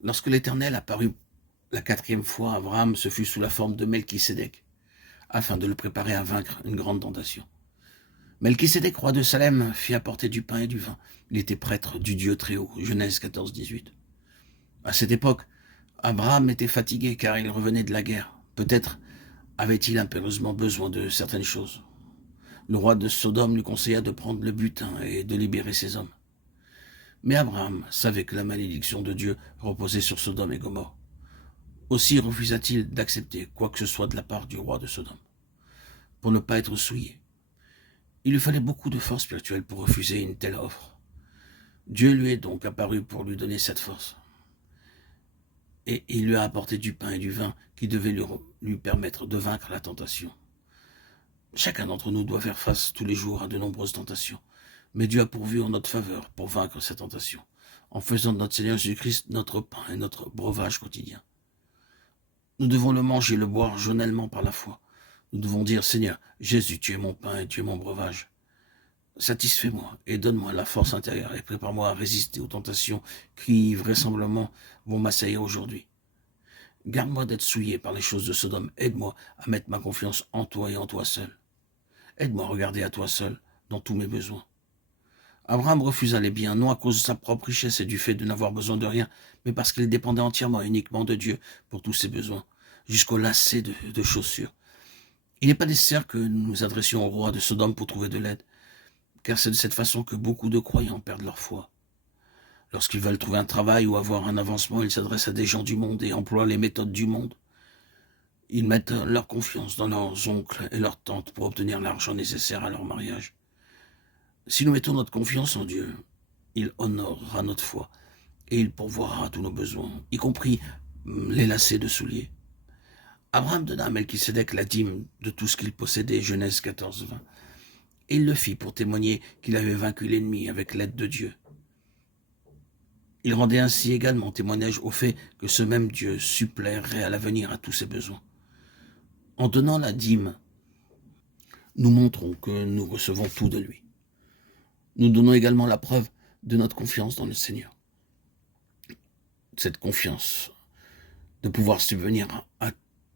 Lorsque l'Éternel apparut la 4e fois, Abraham se fut sous la forme de Melchisédek, afin de le préparer à vaincre une grande tentation. Melchisédek, roi de Salem, fit apporter du pain et du vin. Il était prêtre du Dieu Très-Haut, Genèse 14-18. À cette époque, Abraham était fatigué car il revenait de la guerre. Peut-être avait-il impérieusement besoin de certaines choses. Le roi de Sodome lui conseilla de prendre le butin et de libérer ses hommes. Mais Abraham savait que la malédiction de Dieu reposait sur Sodome et Gomorrhe. Aussi refusa-t-il d'accepter quoi que ce soit de la part du roi de Sodome, pour ne pas être souillé. Il lui fallait beaucoup de force spirituelle pour refuser une telle offre. Dieu lui est donc apparu pour lui donner cette force. Et il lui a apporté du pain et du vin qui devaient lui permettre de vaincre la tentation. Chacun d'entre nous doit faire face tous les jours à de nombreuses tentations. Mais Dieu a pourvu en notre faveur pour vaincre ces tentations, en faisant de notre Seigneur Jésus-Christ notre pain et notre breuvage quotidien. Nous devons le manger et le boire journellement par la foi. Nous devons dire, Seigneur, Jésus, tu es mon pain et tu es mon breuvage. Satisfais-moi et donne-moi la force intérieure et prépare-moi à résister aux tentations qui, vraisemblablement, vont m'assaillir aujourd'hui. Garde-moi d'être souillé par les choses de Sodome. Aide-moi à mettre ma confiance en toi et en toi seul. Aide-moi à regarder à toi seul dans tous mes besoins. Abraham refusa les biens, non à cause de sa propre richesse et du fait de n'avoir besoin de rien, mais parce qu'il dépendait entièrement et uniquement de Dieu pour tous ses besoins, jusqu'au lacet de chaussures. Il n'est pas nécessaire que nous nous adressions au roi de Sodome pour trouver de l'aide, car c'est de cette façon que beaucoup de croyants perdent leur foi. Lorsqu'ils veulent trouver un travail ou avoir un avancement, ils s'adressent à des gens du monde et emploient les méthodes du monde. Ils mettent leur confiance dans leurs oncles et leurs tantes pour obtenir l'argent nécessaire à leur mariage. Si nous mettons notre confiance en Dieu, il honorera notre foi et il pourvoira à tous nos besoins, y compris les lacets de souliers. Abraham donna à Melchisédek la dîme de tout ce qu'il possédait, Genèse 14-20. Et il le fit pour témoigner qu'il avait vaincu l'ennemi avec l'aide de Dieu. Il rendait ainsi également témoignage au fait que ce même Dieu suppléerait à l'avenir à tous ses besoins. En donnant la dîme, nous montrons que nous recevons tout de lui. Nous donnons également la preuve de notre confiance dans le Seigneur. Cette confiance de pouvoir subvenir à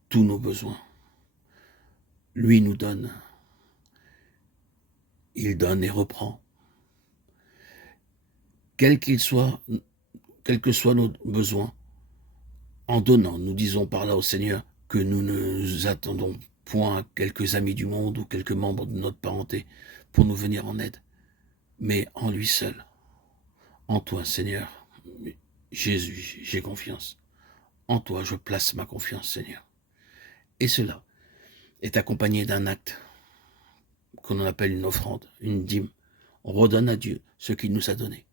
tous nos besoins. Lui nous donne. Il donne et reprend. Quels que soient nos besoins, en donnant, nous disons par là au Seigneur que nous ne nous attendons point à quelques amis du monde ou quelques membres de notre parenté pour nous venir en aide, mais en lui seul. En toi, Seigneur, Jésus, j'ai confiance. En toi, je place ma confiance, Seigneur. Et cela est accompagné d'un acte qu'on appelle une offrande, une dîme. On redonne à Dieu ce qu'il nous a donné.